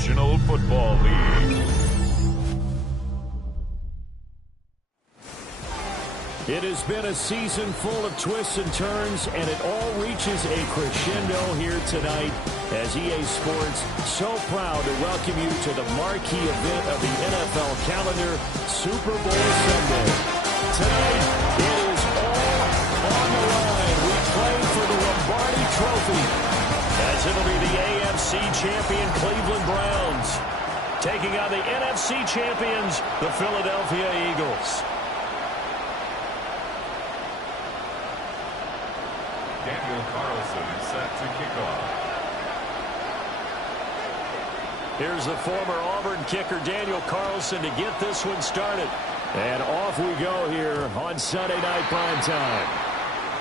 National Football League. It has been a season full of twists and turns, and it all reaches a crescendo here tonight as EA Sports so proud to welcome you to the marquee event of the NFL calendar, Super Bowl Sunday. Tonight, it is all on the line. We play for the Lombardi Trophy, as it'll be the AFC champion Cleveland Browns taking on the NFC champions, the Philadelphia Eagles. Daniel Carlson set to kick off. Here's the former Auburn kicker Daniel Carlson to get this one started. And off we go here on Sunday Night Primetime.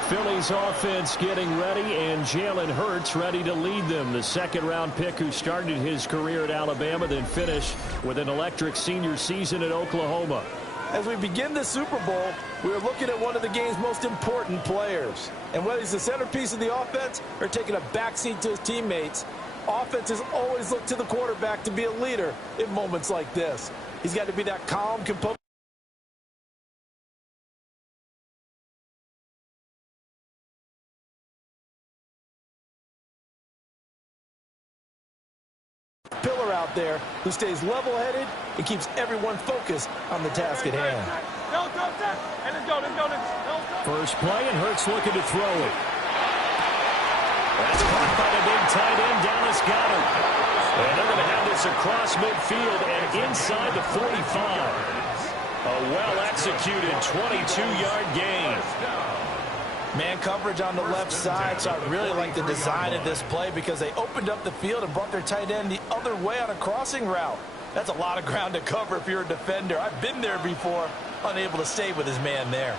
Philly's offense getting ready, and Jalen Hurts ready to lead them. The second-round pick who started his career at Alabama, then finished with an electric senior season at Oklahoma. As we begin the Super Bowl, we're looking at one of the game's most important players. And whether he's the centerpiece of the offense or taking a backseat to his teammates, offenses always look to the quarterback to be a leader in moments like this. He's got to be that calm, composed pillar out there who stays level-headed and keeps everyone focused on the task at hand. First play, and Hurts looking to throw it. That's caught by the big tight end, Dallas Goedert. And they're going to have this across midfield and inside the 45. A well-executed 22-yard gain. Man coverage on the left side, so I really like the design of this play because they opened up the field and brought their tight end the other way on a crossing route. That's a lot of ground to cover if you're a defender. I've been there before, unable to stay with his man there.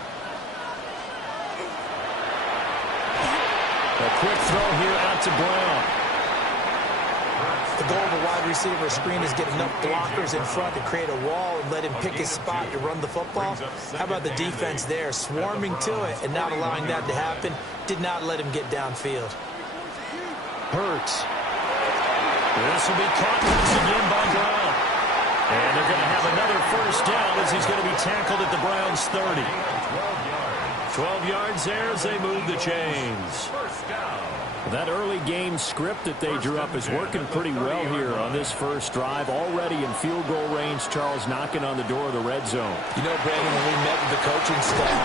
A quick throw here out to Brown. The goal of a wide receiver screen is get enough blockers in front to create a wall and let him pick his spot to run the football. How about the defense there, swarming to it and not allowing that to happen? Did not let him get downfield. Hurts. This will be caught once again by Brown. And they're going to have another first down as he's going to be tackled at the Browns' 30. 12 yards there as they move the chains. That early game script that they drew up is working pretty well here on this first drive. Already in field goal range, Charles knocking on the door of the red zone. You know, Brandon, when we met with the coaching staff,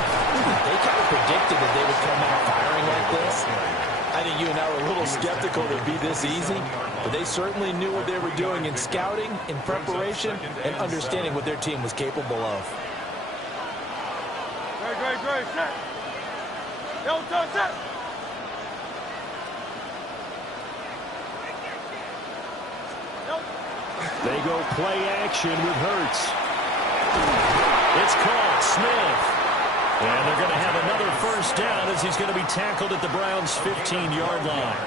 they kind of predicted that they would come out firing like this. I think you and I were a little skeptical that it would be this easy, but they certainly knew what they were doing in scouting, in preparation, and understanding what their team was capable of. Great, set. Yo, turn, set. They go play action with Hurts. It's caught, Smith. And they're going to have another first down as he's going to be tackled at the Browns' 15-yard line.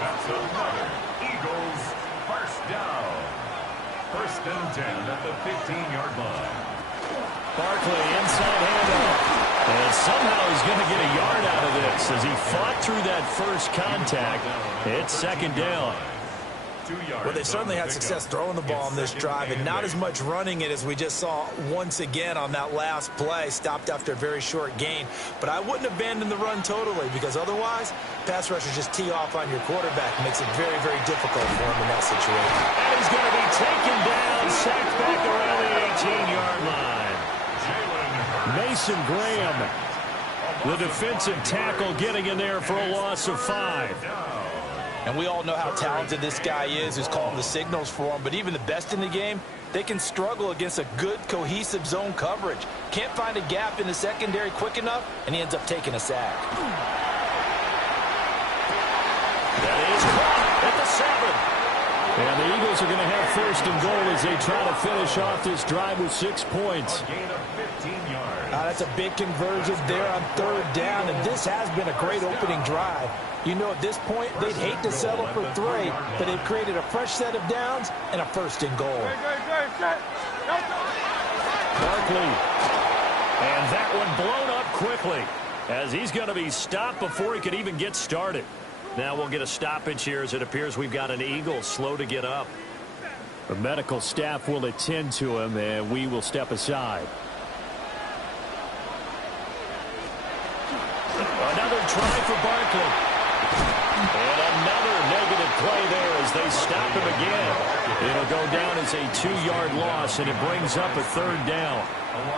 That's another Eagles first down. First and 10 at the 15-yard line. Barkley inside handoff. And somehow he's going to get a yard out of this as he fought through that first contact. It's second down. Well, they certainly had success throwing the ball on this drive and not as much running it as we just saw once again on that last play. Stopped after a very short gain. But I wouldn't abandon the run totally because otherwise, pass rushers just tee off on your quarterback. Makes it very, very difficult for him in that situation. And he's going to be taken down, sacked back around the 18-yard line. Mason Graham, the defensive tackle, getting in there for a loss of 5. And we all know how talented this guy is who's calling the signals for him. But even the best in the game, they can struggle against a good, cohesive zone coverage. Can't find a gap in the secondary quick enough, and he ends up taking a sack. That is caught at the 7. And the Eagles are going to have first and goal as they try to finish off this drive with 6 points. That's a big conversion there on third down, and this has been a great opening drive. You know, at this point, they'd hate to settle for 3, but they've created a fresh set of downs and a first and goal. Barkley. And that one blown up quickly as he's going to be stopped before he could even get started. Now we'll get a stoppage here as it appears we've got an Eagle slow to get up. The medical staff will attend to him, and we will step aside. Another try for Barkley. And another negative play there as they stop him again. It'll go down as a 2-yard loss, and it brings up a 3rd down.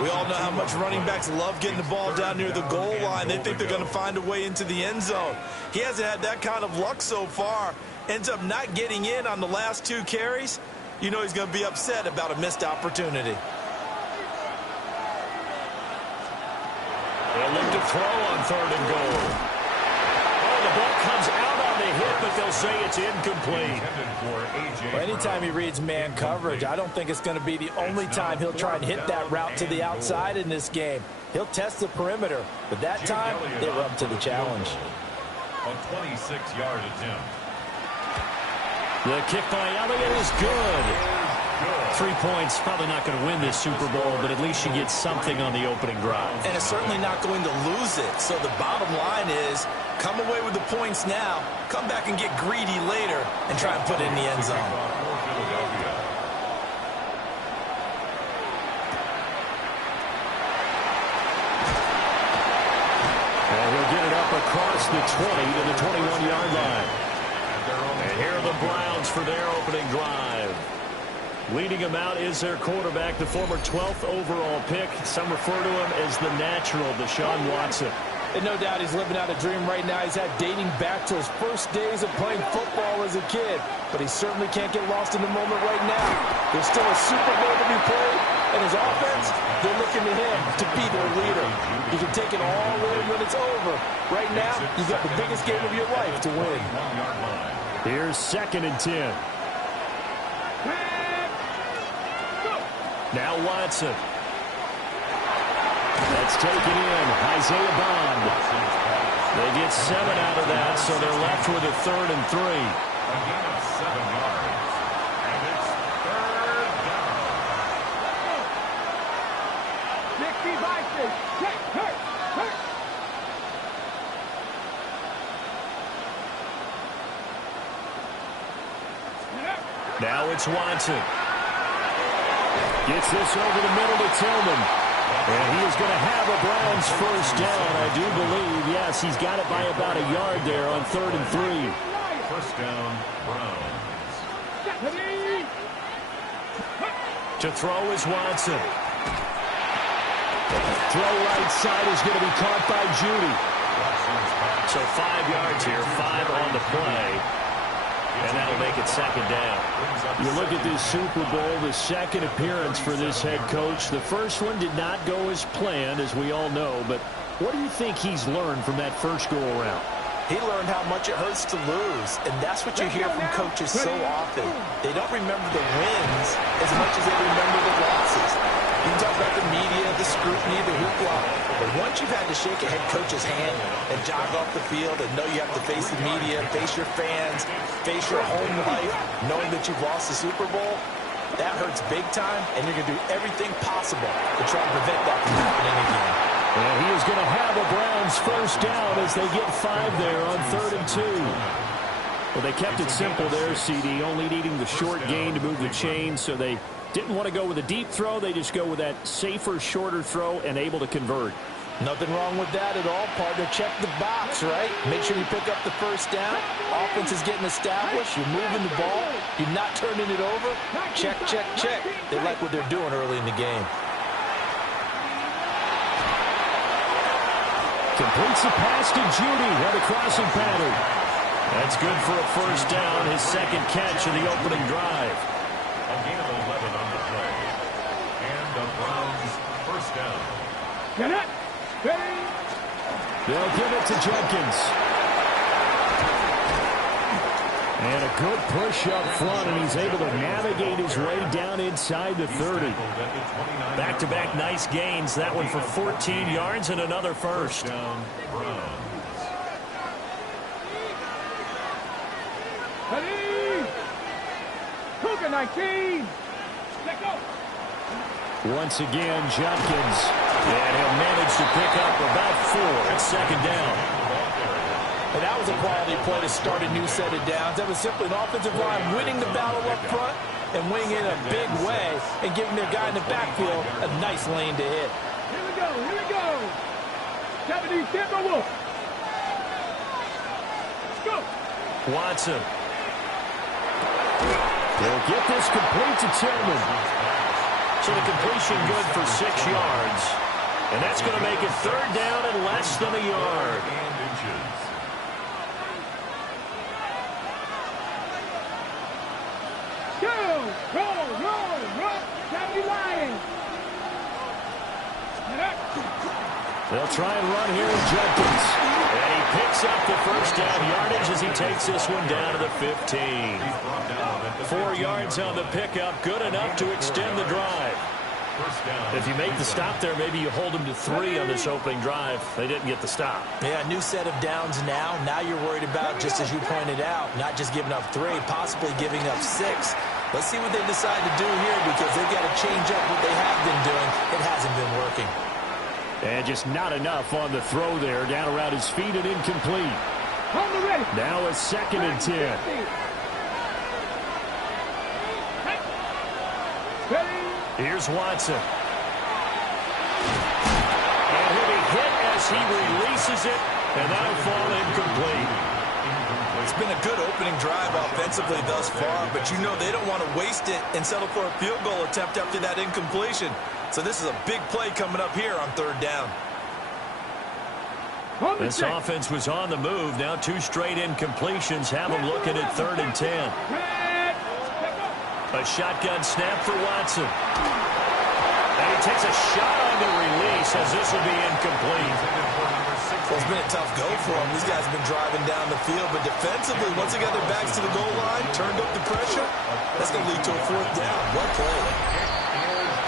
We all know how much running backs love getting the ball down near the goal line. They think they're going to find a way into the end zone. He hasn't had that kind of luck so far. Ends up not getting in on the last 2 carries. You know he's going to be upset about a missed opportunity. They'll look to throw on 3rd and goal. Oh, the ball comes out on the hit, but they'll say it's incomplete. Well, anytime he reads man coverage, I don't think it's going to be the only time he'll try and hit that route to the outside in this game. He'll test the perimeter, but that time they were up to the challenge. A 26-yard attempt. The kick by Elliott is good. 3 points, probably not going to win this Super Bowl, but at least you get something on the opening drive. And it's certainly not going to lose it. So the bottom line is, come away with the points now, come back and get greedy later, and try and put it in the end zone. And he'll get it up across the 20 to the 21-yard line. And here are the Browns for their opening drive. Leading him out is their quarterback, the former 12th overall pick. Some refer to him as the natural, Deshaun Watson. And no doubt he's living out a dream right now. He's had dating back to his first days of playing football as a kid. But he certainly can't get lost in the moment right now. There's still a Super Bowl to be played. And his offense, they're looking to him to be their leader. You can take it all in when it's over. Right now, you've got the biggest game of your life to win. Here's 2nd and 10. Now Watson. That's taken in. Isaiah Bond. They get 7 out of that, so they're left with a 3rd and 3. Again, it's 7 yards. And it's 3rd down. Now it's Watson. Gets this over the middle to Tillman. And he is going to have a Browns 1st down, I do believe. Yes, he's got it by about a yard there on 3rd and 3. 1st down, Browns. To throw is Watson. Throw right side is going to be caught by Judy. So 5 yards here, 5 on the play. And that'll make it 2nd down. You look at this Super Bowl, the 2nd appearance for this head coach. The first one did not go as planned, as we all know. But what do you think he's learned from that first go-around? He learned how much it hurts to lose, and that's what you hear from coaches so often. They don't remember the wins as much as they remember the losses. You can talk about the media, the scrutiny, the hoopla, but once you've had to shake a head coach's hand and jog off the field and know you have to face the media, face your fans, face your home life, knowing that you've lost the Super Bowl, that hurts big time, and you're going to do everything possible to try and prevent that from happening again. And he is going to have a Browns 1st down as they get 5 there on 3rd and 2. Well, they kept it simple there, CD, only needing the short gain to move the chain, so they didn't want to go with a deep throw. They just go with that safer, shorter throw and able to convert. Nothing wrong with that at all, partner. Check the box, right? Make sure you pick up the 1st down. Offense is getting established. You're moving the ball. You're not turning it over. Check, check, check. They like what they're doing early in the game. Completes the pass to Judy on the crossing pattern. That's good for a 1st down, his 2nd catch of the opening drive. A gain of 11 on the play. And the Browns 1st down. Get it! They'll give it to Jenkins. And a good push up front, and he's able to navigate his way down inside the 30. Back-to-back nice gains. That one for 14 yards and another 1st. Down, Browns. Ready! Cougar 19! Let go! Once again, Jenkins. And he'll manage to pick up about 4 at 2nd down. And that was a quality play to start a new set of downs. That was simply an offensive line winning the battle up front and winning in a big way and giving their guy in the backfield a nice lane to hit. Here we go, here we go. Japanese tempo wolf. Let's go. Watson. They'll get this complete to Tillman. So the completion good for 6 yards. And that's going to make it third down and less than a yard. Roll, Japanese Lions. They'll try and run here with Jenkins. And he picks up the first down yardage as he takes this one down to the 15. 4 yards on the pickup, good enough to extend the drive. If you make the stop there, maybe you hold them to 3 on this opening drive. They didn't get the stop. Yeah, new set of downs now. Now you're worried about, just as you pointed out, not just giving up 3, possibly giving up 6. Let's see what they decide to do here because they've got to change up what they have been doing. It hasn't been working. And just not enough on the throw there. Down around his feet and incomplete. Now a 2nd and 10. Here's Watson. And he'll be hit as he releases it, and that'll fall incomplete. It's been a good opening drive offensively thus far, but you know they don't want to waste it and settle for a field goal attempt after that incompletion. So this is a big play coming up here on 3rd down. This offense was on the move. Now 2 straight incompletions have them looking at 3rd and 10. A shotgun snap for Watson. And he takes a shot on the release as this will be incomplete. Well, it's been a tough go for them. These guys have been driving down the field, but defensively, once they got their backs to the goal line, turned up the pressure, that's going to lead to a 4th down. Well played.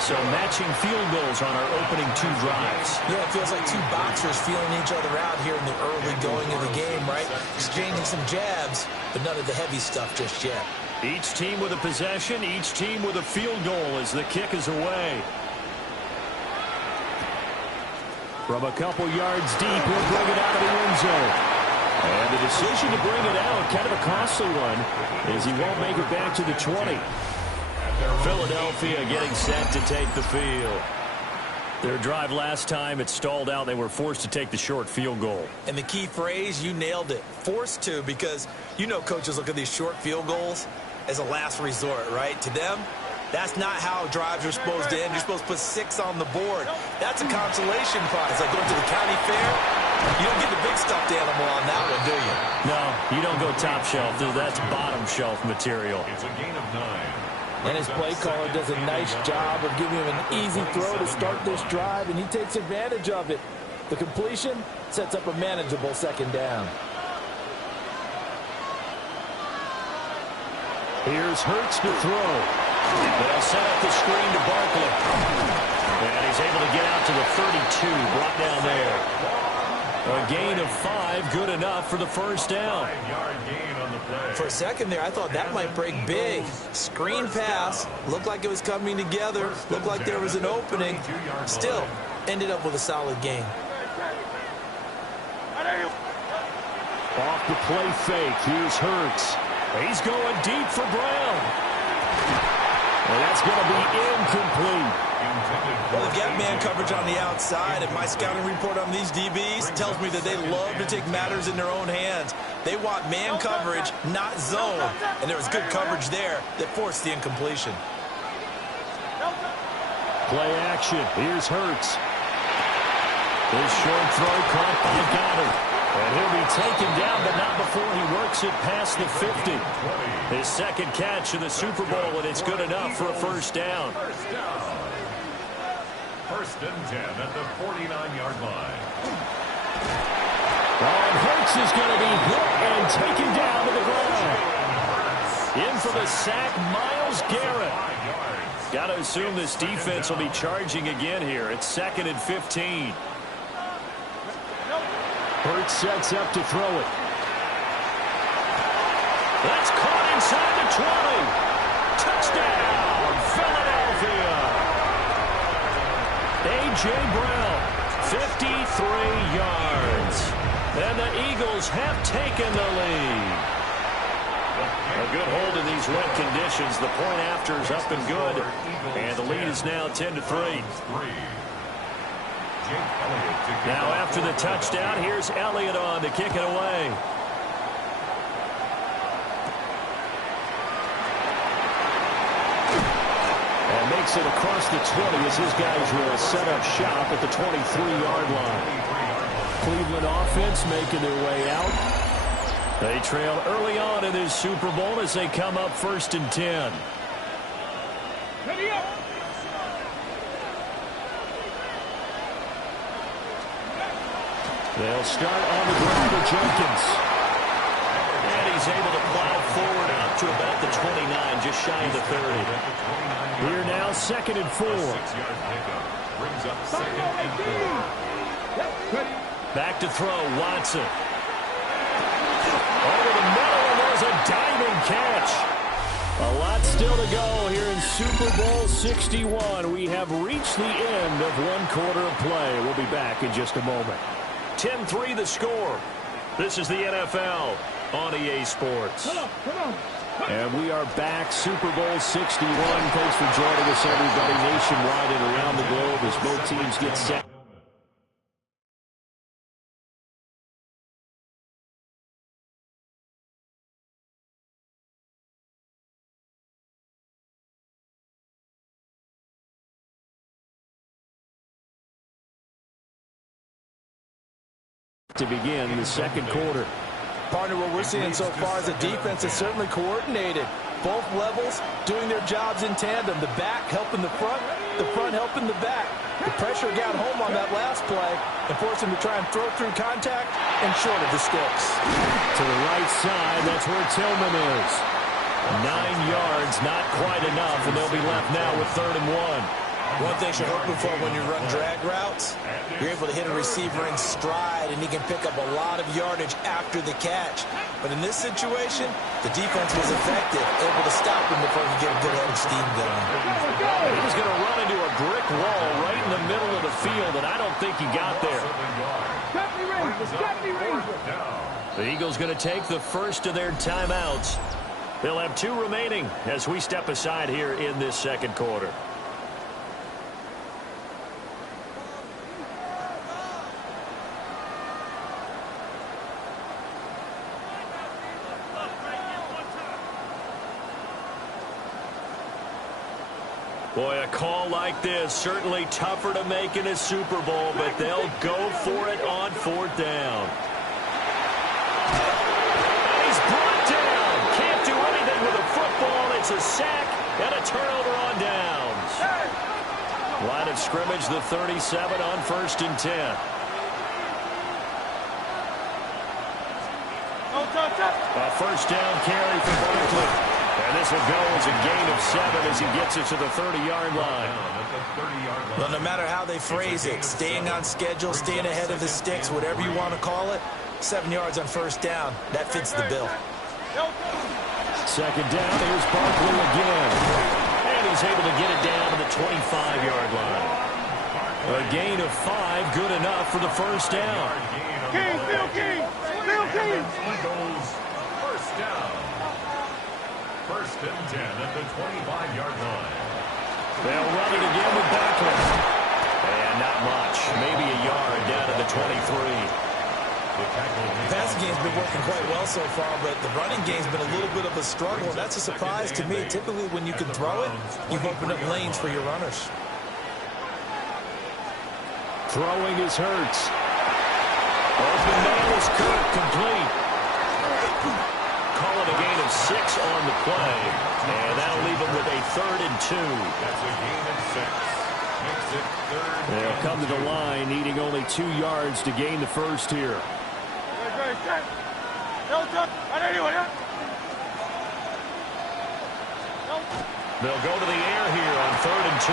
So matching field goals on our opening 2 drives. Yeah, it feels like 2 boxers feeling each other out here in the early going of the game, right? Exchanging some jabs, but none of the heavy stuff just yet. Each team with a possession, each team with a field goal as the kick is away. From a couple yards deep, he'll bring it out of the end zone. And the decision to bring it out, kind of a costly one, as he won't make it back to the 20. Philadelphia getting set to take the field. Their drive last time, it stalled out. They were forced to take the short field goal. And the key phrase, you nailed it. Forced to, because you know coaches look at these short field goals as a last resort, right? To them, that's not how drives are supposed to end. You're supposed to put 6 on the board. That's a consolation prize. Like going to the county fair, you don't get the big stuffed animal on that one, do you? No, you don't go top shelf. That's bottom shelf material. It's a gain of 9. And his play caller does a nice job of giving him an easy throw to start this drive, and he takes advantage of it. The completion sets up a manageable 2nd down. Here's Hurts to throw. They'll set up the screen to Barkley. And he's able to get out to the 32, brought down there. A gain of 5, good enough for the 1st down. 5-yard gain on the play. For a second there, I thought that might break big. Screen pass, looked like it was coming together, looked like there was an opening. Still, ended up with a solid gain. Off the play fake, here's Hurts. He's going deep for Brown. And that's going to be incomplete. Well, they've got man coverage on the outside, and my scouting report on these DBs tells me that they love to take matters in their own hands. They want man coverage, not zone, and there was good coverage there that forced the incompletion. Play action. Here's Hurts. His short throw caught by Goddard. And he'll be taken down, but not before he works it past the 50. His 2nd catch in the Super Bowl, and it's good enough for a 1st down. 1st and 10 at the 49-yard line. And Hurts is going to be hit and taken down to the ground. In for the sack, Myles Garrett. Got to assume this defense will be charging again here. It's 2nd and 15. Hurts sets up to throw it. That's caught inside the 20. Touchdown, Philadelphia. A.J. Brown, 53 yards. And the Eagles have taken the lead. A good hold in these wet conditions. The point after is up and good. And the lead is now 10-3. Now after the touchdown, here's Elliott on to kick it away. And makes it across the 20 as his guys will set up shop at the 23-yard line. Cleveland offense making their way out. They trail early on in this Super Bowl as they come up 1st and 10. Ready up. They'll start on the ground with Jenkins. And he's able to plow forward out to about the 29, just shy of the 30. Here now, 2nd and 4. Brings up 2nd and 4. Back to throw, Watson. Over the middle, and there's a diving catch. A lot still to go here in Super Bowl 61. We have reached the end of one quarter of play. We'll be back in just a moment. 10-3 the score. This is the NFL on EA Sports. Come on. And we are back, Super Bowl 61. Thanks for joining us, everybody, nationwide and around the globe as both teams get set to begin the second quarter. Partner, what we're seeing so far is the defense is certainly coordinated. Both levels doing their jobs in tandem. The back helping the front helping the back. The pressure got home on that last play and forced him to try and throw through contact and short of the sticks. To the right side, that's where Tillman is. 9 yards, not quite enough, and they'll be left now with 3rd and 1. One thing you're hoping for when you run drag routes, you're able to hit a receiver in stride, and he can pick up a lot of yardage after the catch. But in this situation, the defense was effective, able to stop him before he could get a good head of steam going. He was going to run into a brick wall right in the middle of the field, and I don't think he got there. The Eagles going to take the first of their timeouts. They'll have 2 remaining as we step aside here in this second quarter. Boy, a call like this, certainly tougher to make in a Super Bowl, but they'll go for it on 4th down. And he's brought down. Can't do anything with a football. It's a sack and a turnover on downs. Line of scrimmage, the 37 on 1st and 10. A 1st down carry for Barkley. And this will go as a gain of 7 as he gets it to the 30-yard line. Well, no matter how they phrase it, staying on schedule, staying ahead of the sticks, whatever you want to call it, 7 yards on 1st down, that fits the bill. 2nd down, here's Barkley again. And he's able to get it down to the 25-yard line. A gain of 5, good enough for the 1st down. Bill King. Eagles, 1st down. 1st and 10 at the 25-yard line. They'll run it again with Barkley. And not much. Maybe a yard down to the 23. The passing game's been working quite well so far, but the running game's been a little bit of a struggle, and that's a surprise to me. Typically, when you can throw it, you've opened up lanes for your runners. Throwing is Hurts. Open man is Kirk, complete. Call it a gain of 6 on the play. And that'll leave him with a 3rd and 2. That's a gain of 6. Makes it 3rd. They'll come to the line, needing only 2 yards to gain the first here. They'll go to the air here on 3rd and 2.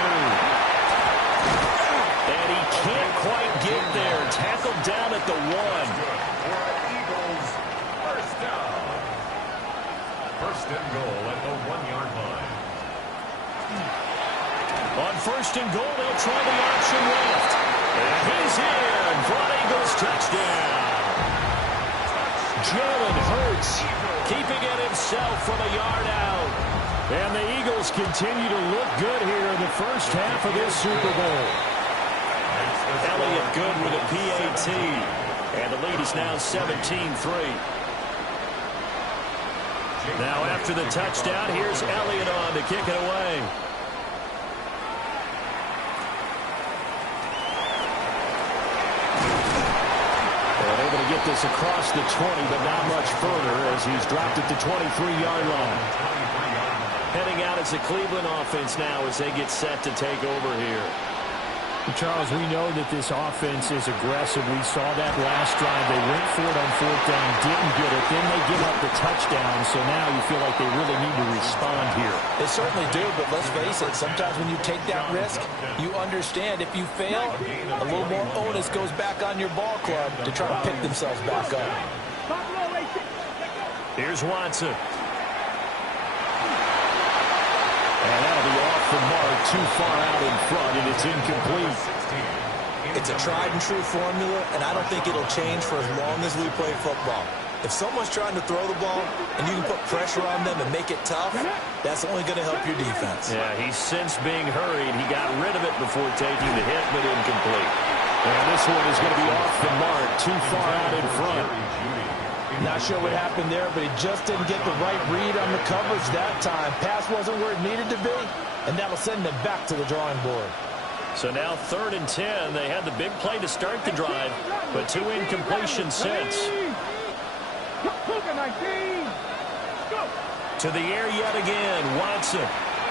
And he can't quite get there. Tackled down at the 1. Eagles, 1st down. 1st and goal at the 1-yard line. On 1st and goal, they'll try the option left. And he's in for an Eagles touchdown. Jalen Hurts keeping it himself from a yard out. And the Eagles continue to look good here in the first half of this Super Bowl. Elliott good with a PAT. And the lead is now 17-3. Now after the touchdown, here's Elliott on to kick it away. They're able to get this across the 20, but not much further as he's dropped at the 23-yard line. Heading out as the Cleveland offense now as they get set to take over here. Charles, we know that this offense is aggressive. We saw that last drive. They went for it on fourth down, didn't get it. Then they give up the touchdown, so now you feel like they really need to respond here. They certainly do, but let's face it, sometimes when you take that risk, you understand if you fail, a little more onus goes back on your ball club to try to pick themselves back up. Here's Watson. And that'll be off the mark, too far out in front, and it's incomplete. It's a tried-and-true formula, and I don't think it'll change for as long as we play football. If someone's trying to throw the ball and you can put pressure on them and make it tough, that's only going to help your defense. Yeah, he's since being hurried. He got rid of it before taking the hit, but incomplete. And this one is going to be off the mark, too far out in front. Not sure what happened there, but he just didn't get the right read on the coverage that time. Pass wasn't where it needed to be, and that'll send them back to the drawing board. So now 3rd and 10. They had the big play to start the drive, but 2 incompletions since. To the air yet again, Watson.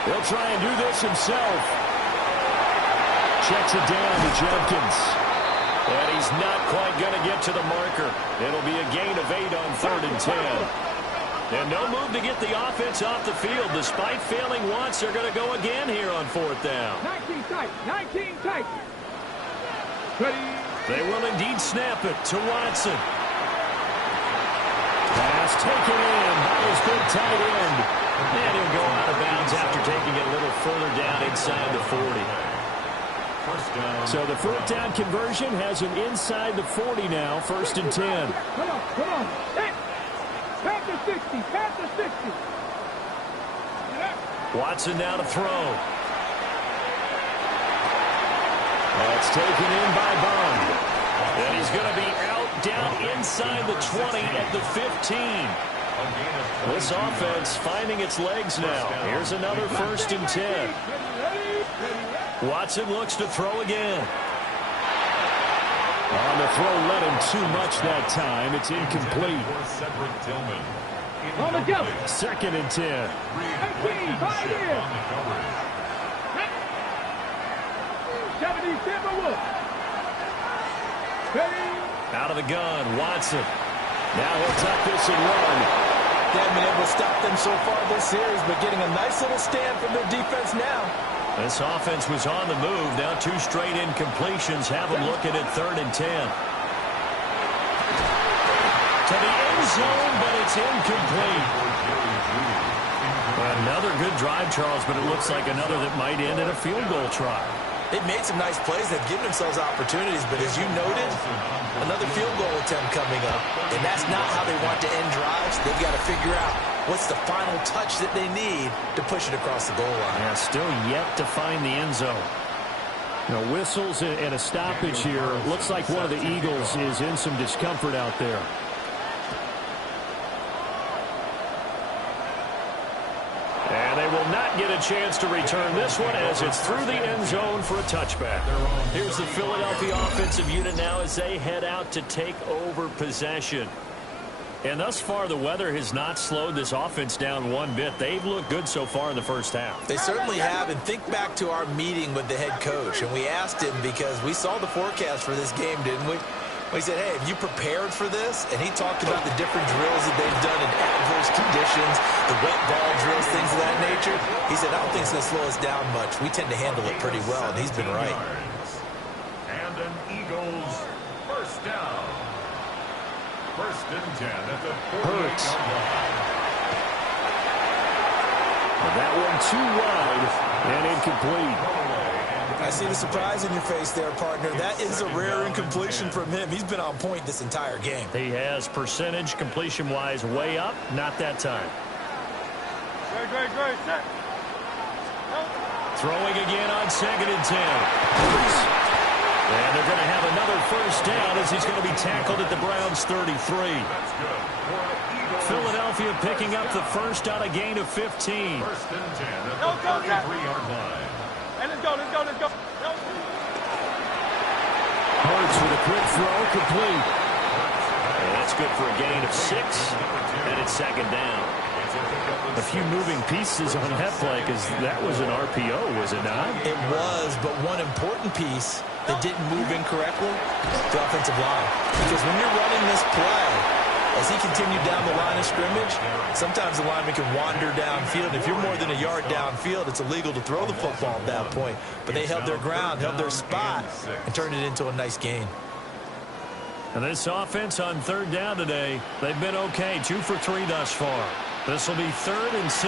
He'll try and do this himself. Checks it down to Jenkins. And he's not quite going to get to the marker. It'll be a gain of 8 on 3rd and 10. And no move to get the offense off the field. Despite failing once, they're going to go again here on 4th down. 19 tight, 19 tight. They will indeed snap it to Watson. Pass taken in by his big tight end. And he'll go out of bounds after taking it a little further down inside the 40. So the 4th down conversion has him inside the 40 now, 1st and 10. Come on. Hey, pass the 60, pass the 60. Watson now to throw. That's taken in by Bond. And he's going to be out down inside the 20 at the 15. This offense finding its legs now. Here's another 1st and 10. Watson looks to throw again. On the throw, let him too much that time. It's incomplete. 2nd and 10. Out of the gun, Watson. Now he'll tuck this and run. They haven't been able to stop them so far this series, but getting a nice little stand from their defense now. This offense was on the move. Now 2 straight incompletions have them looking at 3rd and 10. To the end zone, but it's incomplete. Another good drive, Charles, but it looks like another that might end in a field goal try. They've made some nice plays. They've given themselves opportunities, but as you noted, another field goal attempt coming up. And that's not how they want to end drives. They've got to figure out what's the final touch that they need to push it across the goal line. Yeah, still yet to find the end zone. You know, whistles and a stoppage here. Looks like one of the Eagles is in some discomfort out there. And they will not get a chance to return this one as it's through the end zone for a touchback. Here's the Philadelphia offensive unit now as they head out to take over possession. And thus far, the weather has not slowed this offense down one bit. They've looked good so far in the first half. They certainly have. And think back to our meeting with the head coach. And we asked him because we saw the forecast for this game, didn't we? We said, hey, have you prepared for this? And he talked about the different drills that they've done in adverse conditions, the wet ball drills, things of that nature. He said, I don't think it's going to slow us down much. We tend to handle it pretty well, and he's been right. And an Eagles 1st down. 1st and 10 at the 48-yard line. That one too wide and incomplete. I see the surprise in your face there, partner. That is a rare incompletion from him. He's been on point this entire game. He has percentage completion-wise way up. Not that time. Great. Set. Throwing again on 2nd and 10. And they're going to have another first down as he's going to be tackled at the Browns' 33. Philadelphia picking up the first on a gain of 15. 1st and 10 at the 33-yard line. Hey, let's go. Hurts with a quick throw, complete. And that's good for a gain of 6. And it's 2nd down. A few moving pieces on that play because that was an RPO, was it not? It was, but one important piece that didn't move incorrectly, the offensive line. Because when you're running this play, as he continued down the line of scrimmage, sometimes the lineman can wander downfield. If you're more than a yard downfield, it's illegal to throw the football at that point. But they held their ground, held their spot, and turned it into a nice gain. And this offense on 3rd down today, they've been okay. 2 for 3 thus far. This will be 3rd and 6.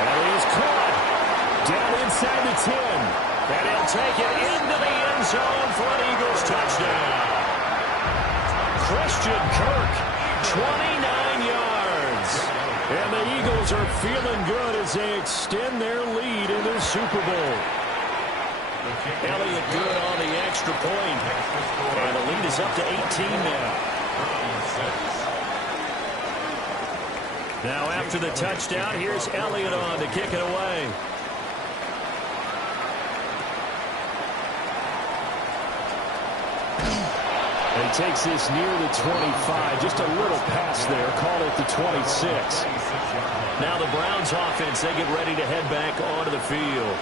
And he is caught down inside the 10. And he'll take it into the end zone for an Eagles touchdown. Christian Kirk, 29 yards. And the Eagles are feeling good as they extend their lead in the Super Bowl. Elliott good on the extra point. And the lead is up to 18 now. Now after the touchdown, here's Elliott on to kick it away. And he takes this near the 25. Just a little pass there. Call it the 26. Now the Browns offense, they get ready to head back onto the field.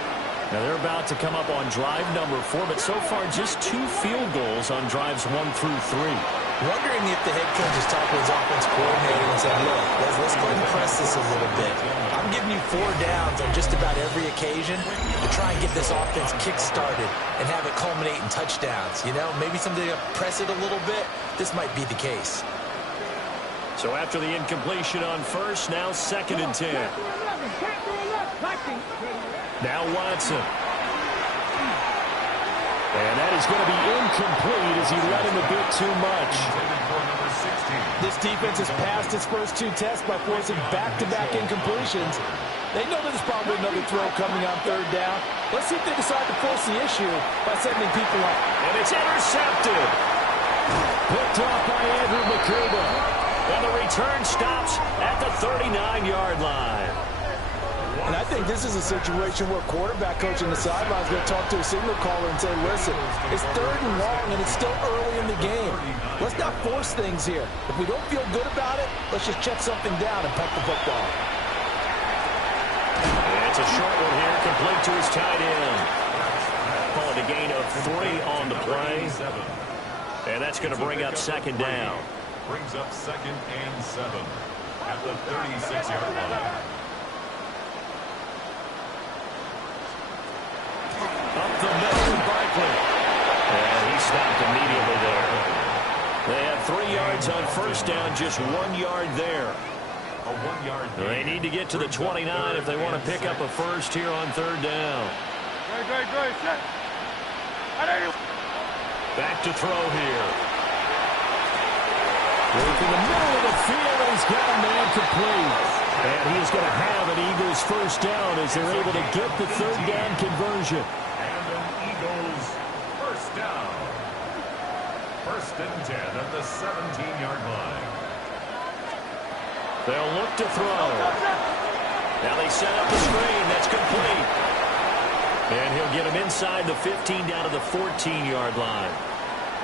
Now they're about to come up on drive number 4, but so far just 2 field goals on drives 1 through 3. Wondering if the head coach has talked with his offense coordinator and said, look, let's go ahead and press this a little bit. I'm giving you 4 downs on just about every occasion to try and get this offense kick-started and have it culminate in touchdowns. You know, maybe someday to press it a little bit. This might be the case. So after the incompletion on 1st, now 2nd and 10. Now Watson. And that is going to be incomplete as he let him a bit too much. This defense has passed its first 2 tests by forcing back-to-back incompletions. They know there's probably another throw coming on 3rd down. Let's see if they decide to force the issue by sending people up. And it's intercepted. Picked off by Andrew Makuba. And the return stops at the 39-yard line. And I think this is a situation where quarterback coach on the sideline is going to talk to a signal caller and say, listen, it's 3rd and long and it's still early in the game. Let's not force things here. If we don't feel good about it, let's just check something down and punt the football. And it's a short one here, complete to his tight end. Call it a gain of 3 on the play. And that's going to bring up 2nd down. Brings up 2nd and 7 at the 36-yard line. Up the middle, Barkley. And he stopped immediately there. They have 3 yards on 1st down, just 1 yard there. A 1-yard gain. They need to get to the 29 if they want to pick up a first here on 3rd down. Great. Set. Back to throw here. Work in the middle of the field, and he's got a man complete. And he's going to have an Eagles first down as they're able to get the 3rd down conversion. And an Eagles first down. 1st and 10 at the 17-yard line. They'll look to throw. Now they set up the screen. That's complete. And he'll get him inside the 15 down to the 14-yard line.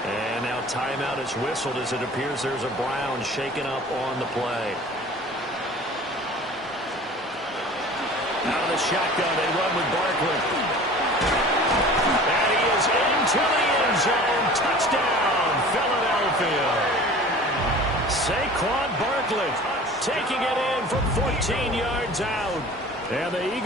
And now timeout is whistled as it appears there's a Brown shaken up on the play. Out of the shotgun, they run with Barkley. And he is into the end zone. Touchdown, Philadelphia. Saquon Barkley taking it in from 14 yards out. And the Eagles